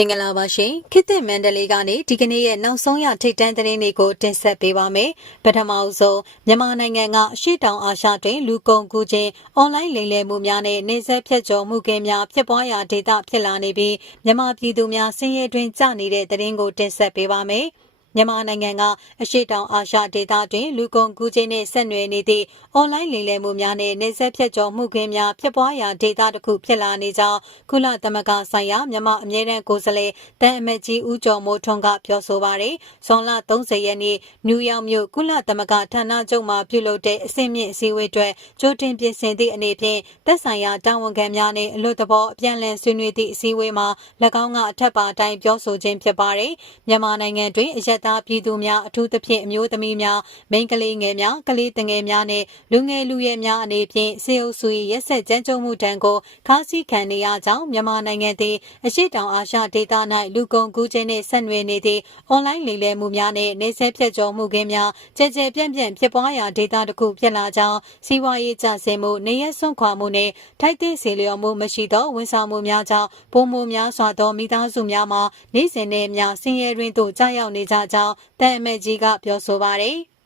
မင်္ဂလာပါရှင်ခေတ်သစ်မန္တလေးကနေဒီကနေ့ရဲ့နောက်ဆုံးရထိတ်တန့်သတင်းတွေကိုတင်ဆက်ပေးပါမယ်ပထမအဆုံးမြန်မာနိုင်ငံကအရှေ့တောင်အာရှတွင်လူကုန်ကူးခြင်းအွန်လိုင်းလိမ်လည်မှုများနဲ့နေဆက်ဖြတ်ကျော်မှုကင်းများဖြစ်ပွားရာဒေသဖြစ်လာနေပြီးမြန်မာပြည်သူများဆင်းရဲတွင်ကျနေတဲ့သတင်းကိုတင်ဆက်ပေးပါမယ် မြန်မာနိုင်ငံကအရှိတောင်အာရှဒေသတွင်လူကုန်ကူးခြင်းနှင့်ဆက်နွယ်နေသည့်အွန်လိုင်းလိမ်လည်မှုများနှင့်နေဆက်ဖြတ်ကျော်မှုခင်းများဖြစ်ပွားရာဒေသတစ်ခုဖြစ်လာနေကြောင်းကုလသမဂ္ဂဆိုင်ရာမြန်မာအမြဲတမ်းကိုယ်စားလှယ်တန်အမတ်ကြီးဦးကျော်မိုးထွန်းကပြောဆိုပါရယ်။ဇွန်လ30ရက်နေ့နယူးယောက်မြို့ကုလသမဂ္ဂဌာနချုပ်မှပြုလုပ်တဲ့အစည်းအမြင့်အစည်းအဝေးအတွက်ကြိုတင်ပြင်ဆင်သည့်အနေဖြင့်သက်ဆိုင်ရာတာဝန်ခံများနှင့်အလို့တဘောအပြန်အလှန်ဆွေးနွေးသည့်အစည်းအဝေးမှာ၎င်းကအထက်ပါအတိုင်းပြောဆိုခြင်းဖြစ်ပါရယ်။မြန်မာနိုင်ငံတွင်အရက်သားပြည်သူများအထူးသဖြင့်အမျိုးသမီးများမိန်းကလေးငယ်များကလေးတငယ်များနဲ့လူငယ်လူရွယ်များအနေဖြင့်စေအုပ်စု၏ရက်ဆက်ကြမ်းကြုတ်မှုတံကိုခါးစည်းခံနေရကြောင်းမြန်မာနိုင်ငံသည်အရှိတောင်အာရှဒေသ၌လူကုန်ကူးခြင်းနှင့်ဆက်နွယ်နေသည့်အွန်လိုင်းလိမ်လည်မှုများနှင့်နေဆက်ဖြတ်ကျော်မှုကင်းများကြဲကြဲပြန့်ပြန့်ဖြစ်ပွားရာဒေသတစ်ခုဖြစ်လာကြောင်းစီးပွားရေးကျဆင်းမှုနေရဆွန့်ခွာမှုနှင့်ထိုက်သင့်စေလျော်မှုမရှိသောဝန်ဆောင်မှုများကြောင့်ပုံမှုများစွာသောမိသားစုများမှာနေ့စဉ်နဲ့များဆင်းရဲတွင်သို့ကြာရောက်နေကြကြောင်းတန်အမတ်ကြီးကပြောဆိုပါတယ်။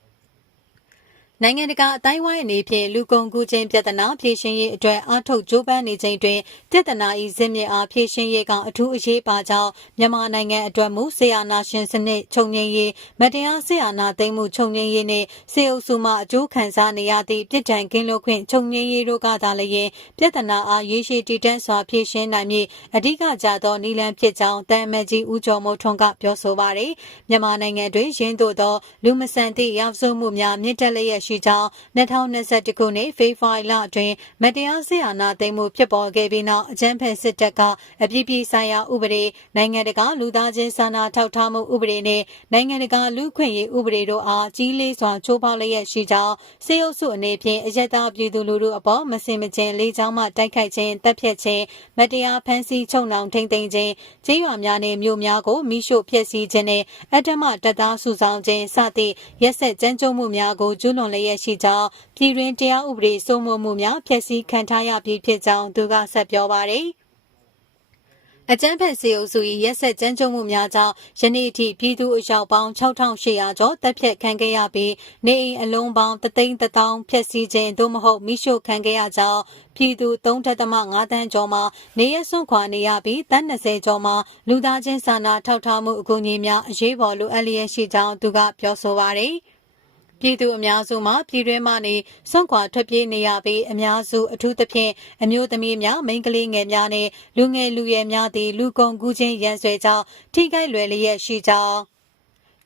နိုင်ငံတကာအတိုင်းဝိုင်းအနေဖြင့်လူကုန်ကူးခြင်းပြဿနာဖြေရှင်းရေးအတွက်အားထုတ်ကြိုးပမ်းနေချိန်တွင်ပြဿနာ၏ဇစ်မြစ်အားဖြေရှင်းရေးကအထူးအရေးပါကြောင်းမြန်မာနိုင်ငံအတွက်မူဆေးအာနာရှင်စနစ်ချုပ်ငြိမ်းရေးမတရားဆေးအာနာသိမ်းမှုချုပ်ငြိမ်းရေးနှင့်စေအုပ်စုမှအကျိုးခံစားနေရသည့်ပြည်ထန်ကင်းလွတ်ခွင့်ချုပ်ငြိမ်းရေးတို့ကသာလျှင်ပြဿနာအားရေရှည်တည်တံ့စွာဖြေရှင်းနိုင်မည်အဓိကကြသောနည်းလမ်းဖြစ်ကြောင်းတန်အမတ်ကြီးဦးကျော်မိုးထွန်းကပြောဆိုပါရယ်မြန်မာနိုင်ငံတွင်ရင်းသို့သောလူမဆန်သည့်ရောက်စုမှုများမြင့်တက်လျက်ရှိကြောင်း2021ခုနှစ်ဖေဖော်ဝါရီလအတွင်းမတရားစစ်အာဏာသိမ်းမှုဖြစ်ပေါ်ခဲ့ပြီးနောက်အကြမ်းဖက်စစ်တပ်ကအပြစ်ပြဆိုင်ရာဥပဒေနိုင်ငံတကာလူသားချင်းစာနာထောက်ထားမှုဥပဒေနဲ့နိုင်ငံတကာလူခွင့်ရေးဥပဒေတို့အားကြီးလေးစွာချိုးဖောက်လျက်ရှိကြောင်းစေအုပ်စုအနေဖြင့်အယက်သားပြည်သူလူထုအပေါ်မစင်မကျင်လေးချောင်းမှတိုက်ခိုက်ခြင်းတပ်ဖြတ်ခြင်းမတရားဖမ်းဆီးချုပ်နှောင်ထိန်သိမ်းခြင်းကျေးရွာများနဲ့မြို့များကိုမိရှို့ဖျက်ဆီးခြင်းနဲ့အတ္တမတပ်သားစုဆောင်ခြင်းစသည့်ရက်ဆက်ကြမ်းကြုတ်မှုများကိုကျူးလွန်လျက်ရှိကြောင်းပြည်တွင်းတရားဥပဒေစိုးမိုးမှုများဖျက်ဆီးခံထားရပြီးဖြစ်ကြောင်းသူကဆက်ပြောပါတယ်။အကြမ်းဖက်စီအုပ်စု၏ရက်ဆက်ကြမ်းကြုတ်မှုများကြောင့်ယနေ့အထိပြည်သူအယောက်ပေါင်း6800ကျော်တပ်ဖြတ်ခံခဲ့ရပြီးနေအိမ်အလုံးပေါင်း3သိန်း1000ဖျက်ဆီးခြင်းသို့မဟုတ်မိရှို့ခံခဲ့ရကြောင်းပြည်သူ3.5တန်းကျော်မှနေရဆွန့်ခွာနေရပြီးတန်း20ကျော်မှလူသားချင်းစာနာထောက်ထားမှုအကူအညီများအရေးပေါ်လိုအပ်လျက်ရှိကြောင်းသူကပြောဆိုပါရယ်။ ပြည်သူအများစုမှာပြည်တွင်းမှနေစွန့်ခွာထွက်ပြေးနေရပြီးအများစုအထူးသဖြင့်အမျိုးသမီးများမိန်းကလေးငယ်များနဲ့လူငယ်လူရွယ်များသည်လူကုန်ကူးခြင်းရန်ဆွဲကြောင်းထိခိုက်လွယ်လျက်ရှိကြောင်း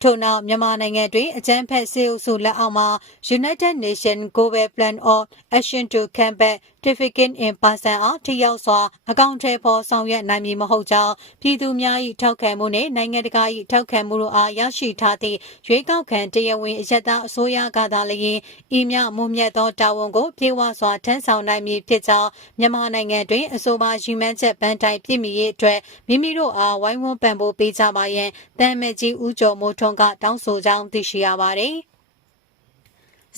ထို့နောက်မြန်မာနိုင်ငံတွင်အကြမ်းဖက်စစ်အုပ်စုလက်အောက်မှာ United Nations Global Plan of Action to Combat Trafficking in Person အားထိရောက်စွာအကောင့်ထဲပေါ်ဆောင်ရွက်နိုင်မည်မဟုတ်ကြောင်းပြည်သူများ၏ထောက်ခံမှုနှင့်နိုင်ငံတကာ၏ထောက်ခံမှုတို့အားရရှိထားသည့်ရွေးကောက်ခံတရားဝင်အယက်သားအစိုးရကသာလျှင်ဤမြမွန်မြတ်သောတာဝန်ကိုပြေဝစွာထမ်းဆောင်နိုင်မည်ဖြစ်ကြောင်းမြန်မာနိုင်ငံတွင်အဆိုပါရည်မှန်းချက်ပန်းတိုင်ပြည့်မီရေးအတွက်မိမိတို့အားဝိုင်းဝန်းပံ့ပိုးပေးကြပါရန်တမ်မက်ကြီးဦးကျော်မိုးထွန်းကတောင်းဆိုကြောင်းသိရှိရပါတယ်။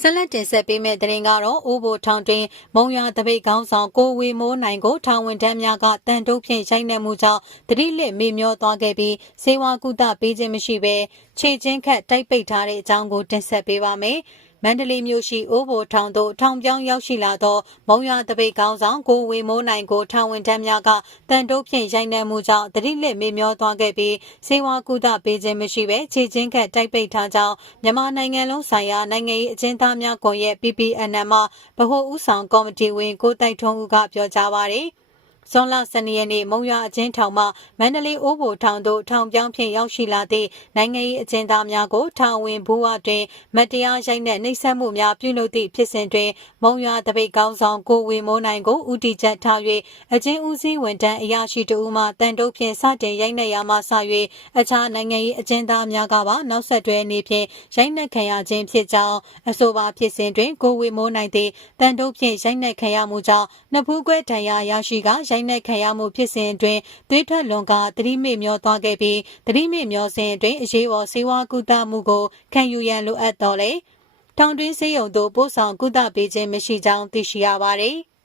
ဆက်လက်တင်ဆက်ပေးမယ့်သတင်းကတော့အိုးဘိုထောင်တွင်မုံရွာတပိတ်ကောင်းဆောင်ကိုဝေမိုးနိုင်ကိုထောင်ဝင်တန်းများကတန်တုပ်ဖြင့်ရိုက်နှက်မှုကြောင့်တတိလစ်မေမျောသွားခဲ့ပြီးစေဝါကုသပေးခြင်းမရှိဘဲခြေချင်းခတ်တိုက်ပိတ်ထားတဲ့အကြောင်းကိုတင်ဆက်ပေးပါမယ်။ မန္တလေးမြို့ရှိအိုးဘိုထောင်သို့ထောင်ပြောင်းရောက်ရှိလာသော မုံရွာတပိတ်ကောင်းဆောင်ကိုဝေမိုးနိုင်ကိုထောင်ဝင်တန်းများကတန်တိုးဖြင့်ရိုက်နှက်မှုကြောင့်တတိလစ်မေမျောသွားခဲ့ပြီးစေဝါကူတာပေးခြင်းမရှိဘဲခြေချင်းခတ်တိုက်ပိတ်ထားကြောင်းမြန်မာနိုင်ငံလုံးဆိုင်ရာနိုင်ငံရေးအကျဉ်းသားများကွန်ရက် PPNM မှဗဟိုဦးဆောင်ကော်မတီဝင်ကိုတိုက်ထွန်းဦးကပြောကြားပါရယ်။ ဇွန်လ12ရက်နေ့မုံရွာအကျဉ်းထောင်မှမန္တလေးအိုးဘိုထောင်သို့ထောင်ပြောင်းဖြင့်ရောက်ရှိလာသည့်နိုင်ငံရေးအကျဉ်းသားများကိုထောင်ဝင်ဘူးဝတွင်မတရားရိုက်နှက်နှိပ်စက်မှုများပြုလုပ်သည့်ဖြစ်စဉ်တွင်မုံရွာတပိတ်ကောင်းဆောင်ကိုဝေမိုးနိုင်ကိုဦးတည်ချက်ထား၍အကျဉ်းဦးစီးဝန်ထမ်းအရာရှိတဦးမှတန်တုပ်ဖြင့်စတင်ရိုက်နှက်ရာမှစ၍အခြားနိုင်ငံရေးအကျဉ်းသားများကပါနောက်ဆက်တွဲအနေဖြင့်ရိုက်နှက်ခံရခြင်းဖြစ်ကြောင်းအဆိုပါဖြစ်စဉ်တွင်ကိုဝေမိုးနိုင်သည်တန်တုပ်ဖြင့်ရိုက်နှက်ခံရမှုကြောင့်နှစ်ဖူးကွဲဒဏ်ရာရရှိကရိုက်နှက်ခံရမှုဖြစ်စဉ်အတွင်းသွေးထွက်လွန်ကသတိမေ့မျောသွားခဲ့ပြီးသတိမေ့မျောစဉ်အတွင်းအရေးပေါ်ဆေးဝါးကုသမှုကိုခံယူရန်လိုအပ်တော်လေထောင်တွင်းဆေးရုံသို့ပို့ဆောင်ကုသပေးခြင်းမရှိကြောင်းသိရှိရပါတယ်။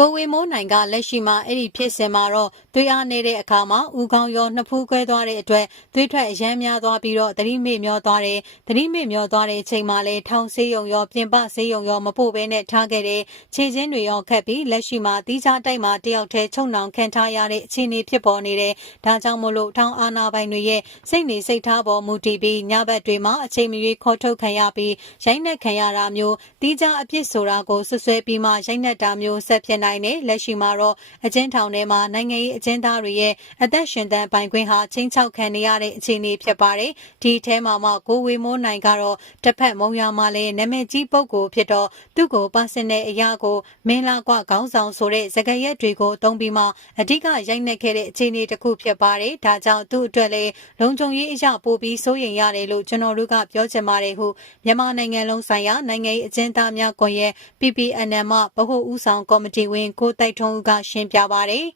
ကိုဝေမိုးနိုင်ကလက်ရှိမှာအဲ့ဒီဖြစ်စဉ်မှာတော့သွေးအားနေတဲ့အခါမှာဦးခေါင်းရောနှစ်ဖူးခွဲသွားတဲ့အတွက်သွေးထွက်အရမ်းများသွားပြီးတော့သတိမေ့မျောသွားတယ်သတိမေ့မျောသွားတဲ့အချိန်မှာလည်းထောင်ဆေးရုံရောပြင်ပဆေးရုံရောမပို့ဘဲနဲ့ထားခဲ့တဲ့ခြေချင်းတွေရောခက်ပြီးလက်ရှိမှာတီးခြားတိုက်မှာတယောက်တည်းချုံနှောင်ခံထားရတဲ့အခြေအနေဖြစ်ပေါ်နေတယ်ဒါကြောင့်မို့လို့ထောင်အာနာပိုင်တွေရဲ့စိတ်နေစိတ်ထားပေါ်မူတည်ပြီးညဘက်တွေမှာအချိန်မရွေးခေါ်ထုတ်ခံရပြီးရိုက်နှက်ခံရတာမျိုးတီးခြားအပြစ်ဆိုတာကိုဆွဆွဲပြီးမှရိုက်နှက်တာမျိုးဆက်ဖြစ်နိုင်တယ်လက်ရှိမှာတော့အကျဉ်းထောင်ထဲမှာနိုင်ငံရေးအကျဉ်းသားတွေရဲ့အသက်ရှင်သန်ပိုင်ခွင့်ဟာချင်းချောက်ခံနေရတဲ့အခြေအနေဖြစ်ပါတယ်ဒီအထဲမှာမှကိုဝေမိုးနိုင်ကတော့တစ်ဖက်မုံရမှာလည်းနာမည်ကြီးပုဂ္ဂိုလ်ဖြစ်တော့သူ့ကိုပါစင်တဲ့အရာကိုမင်းလာကွခေါင်းဆောင်ဆိုတဲ့စကားရက်တွေကိုသုံးပြီးမှအဓိကရိုက်နှက်ခဲ့တဲ့အခြေအနေတစ်ခုဖြစ်ပါတယ်ဒါကြောင့်သူ့အတွက်လည်းလုံခြုံရေးအရာပို့ပြီးစိုးရိမ်ရတယ်လို့ကျွန်တော်တို့ကပြောချင်ပါတယ်ဟုမြန်မာနိုင်ငံလုံးဆိုင်ရာနိုင်ငံရေးအကျဉ်းသားများကွန်ရက် PPNM မှဗဟိုဦးဆောင်ကော်မတီဝင်ကိုတိုက်ထုံးဦးကရှင်းပြပါတယ်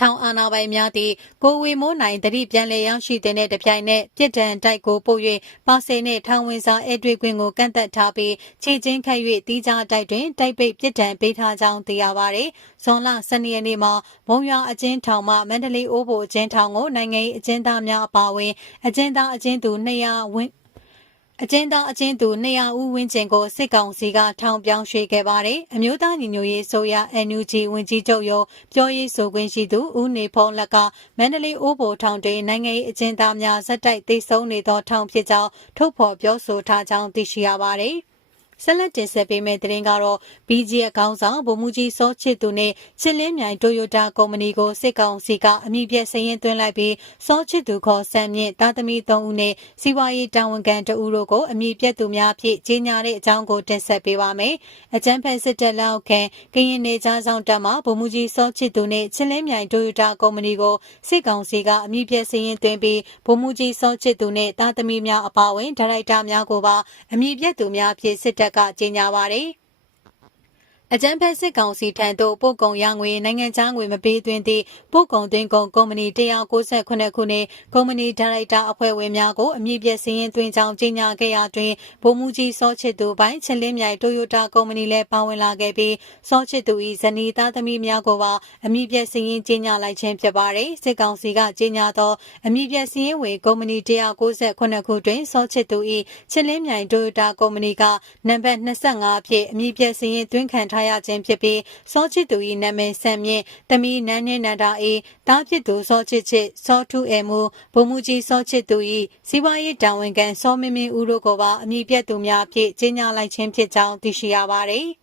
ထောင်အာဏာပိုင်များသည့်ကိုဝေမိုးနိုင်တတိပြန်လည်ရောက်ရှိတဲ့တပြိုင်နက်ပြစ်ဒဏ်တိုက်ကိုပို့၍ပါစေနှင့်ထောင်ဝင်စာအဲတွေ့ခွင့်ကိုကန့်သက်ထားပြီးခြေချင်းခတ်၍တီးခြားတိုက်တွင်တိုက်ပိတ်ပြစ်ဒဏ်ပေးထားကြောင်းသိရပါသည်။ဇွန်လ12ရက်နေ့မှာမုံရွာအကျဉ်းထောင်မှမန္တလေးအိုးဘိုအကျဉ်းထောင်ကိုနိုင်ငံရေးအကျဉ်းသားများအပါအဝင်အကျဉ်းသားအကျဉ်းသူ200ဝန်း အကျဉ်းသားအကျဉ်းသူ200ဦးဝန်းကျင်ကိုစစ်ကောင်စီကထောင်ပြောင်းရွှေ့ခဲ့ပါတယ်။အမျိုးသားညီညွတ်ရေးဆိုရ NUG ဝန်ကြီးချုပ်ရုံးပြောရေးဆိုခွင့်ရှိသူဦးနေဖုံးလက်ကမန္တလေးအိုးဘိုထောင်တွင်နိုင်ငံရေးအကျဉ်းသားများဇက်တိုက်သိဆုံးနေသောထောင်ဖြစ်ကြောင်းထုတ်ဖော်ပြောဆိုထားကြောင်းသိရှိရပါတယ်။ ဆက်လက်တင်ဆက်ပေးမယ့်သတင်းကတော့ BGF ခေါင်းဆောင်ဗိုလ်မှူးကြီးစောချစ်သူနဲ့ချစ်လင်းမြိုင်တိုယိုတာကုမ္ပဏီကိုစစ်ကောင်စီကအမိပြည့်စရင်သွင်းလိုက်ပြီးစောချစ်သူခေါ်ဆမ်မြင့်တာသမီ3ဦးနဲ့စီဝါရေးတာဝန်ခံ2ဦးတို့ကိုအမိပြည့်သူများဖြင့်ကြီးညာတဲ့အကြောင်းကိုတင်ဆက်ပေးပါမယ်။အကြမ်းဖက်စစ်တပ်လက်အောက်ခံကရင်နေကြားဆောင်တပ်မှဗိုလ်မှူးကြီးစောချစ်သူနဲ့ချစ်လင်းမြိုင်တိုယိုတာကုမ္ပဏီကိုစစ်ကောင်စီကအမိပြည့်စရင်သွင်းပြီးဗိုလ်မှူးကြီးစောချစ်သူနဲ့တာသမီများအပါအဝင်ဒါရိုက်တာများကိုပါအမိပြည့်သူများဖြင့်စစ်တပ်ကကြေညာပါတယ်။ အကြံဖက်စစ်ကောင်စီထံသို့ပို့ကုန်ရငွေနိုင်ငံခြားငွေမပေးသွင်းသည့်ပို့ကုန်သွင်းကုန်ကုမ္ပဏီ198ခုနှစ်ကုမ္ပဏီဒါရိုက်တာအဖွဲ့ဝင်များကိုအမည်ပြစည်းရင်းသွင်းကြောင်းကြေညာခဲ့ရာတွင်ဗိုလ်မှူးကြီးစောချစ်သူပိုင်းချင်းလင်းမြိုင်တိုယိုတာကုမ္ပဏီလည်းပါဝင်လာခဲ့ပြီးစောချစ်သူ၏ဇနီးသားသမီးများကိုပါအမည်ပြစည်းရင်းကြေညာလိုက်ခြင်းဖြစ်ပါတယ်စစ်ကောင်စီကကြေညာသောအမည်ပြစည်းရင်းဝင်ကုမ္ပဏီ198ခုတွင်စောချစ်သူ၏ချင်းလင်းမြိုင်တိုယိုတာကုမ္ပဏီကနံပါတ်25အဖြစ်အမည်ပြစည်းရင်းသွင်းခံထားရခြင်းဖြစ်ပြီးစောချစ်သူ၏နာမည်ဆန်မြင့်တမီနန်းနှင်းနန္ဒာအေးတားဖြစ်သူစောချစ်ချစ်စောထုအေမူဗိုလ်မှူးကြီးစောချစ်သူ၏စီးပွားရေးတာဝန်ခံစောမင်းမင်းဦးတို့ကပါအမည်ပြတ်သူများဖြင့်ကြီးညာလိုက်ခြင်းဖြစ်ကြောင်းသိရှိရပါသည်